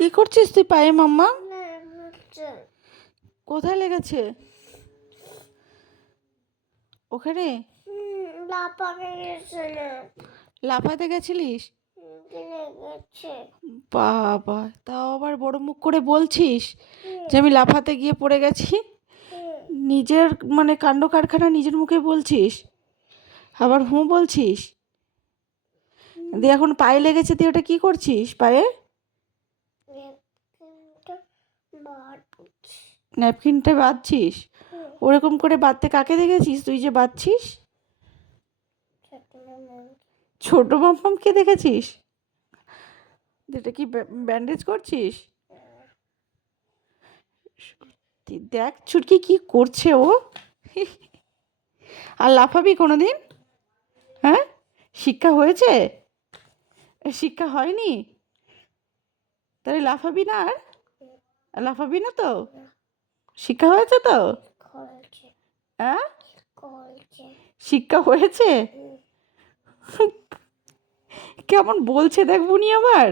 কি করছিস তুই পায়ে মাম্মা? কোথায় লেগেছে? ওখানে লাফাতে গেছিলিস? বাবা, তাও আবার বড় মুখ করে বলছিস যে আমি লাফাতে গিয়ে পড়ে গেছি। নিজের মানে কাণ্ড কারখানা নিজের মুখে বলছিস, আবার হুঁ বলছিস। দিয়ে এখন পায়ে লেগেছে, তুই ওটা কি করছিস পায়ে? ন্যাপকিনটা বাঁধছিস? ওরকম করে বাঁধতে কাকে দেখেছিস তুই যে বাঁধছিস? ছোট মাম্মামকে দেখেছিস? এটা কি ব্যান্ডেজ করছিস? দেখ ছুটকি কি করছে ও। আর লাফাবি কোনোদিন? হ্যাঁ, শিক্ষা হয়েছে? শিক্ষা হয়নি? তাহলে লাফাবি না? আর লাফাবি না তো? শিক্ষা হয়েছে তো? হ্যাঁ, শিক্ষা হয়েছে। কেমন বলছে দেখ বুনি আবার।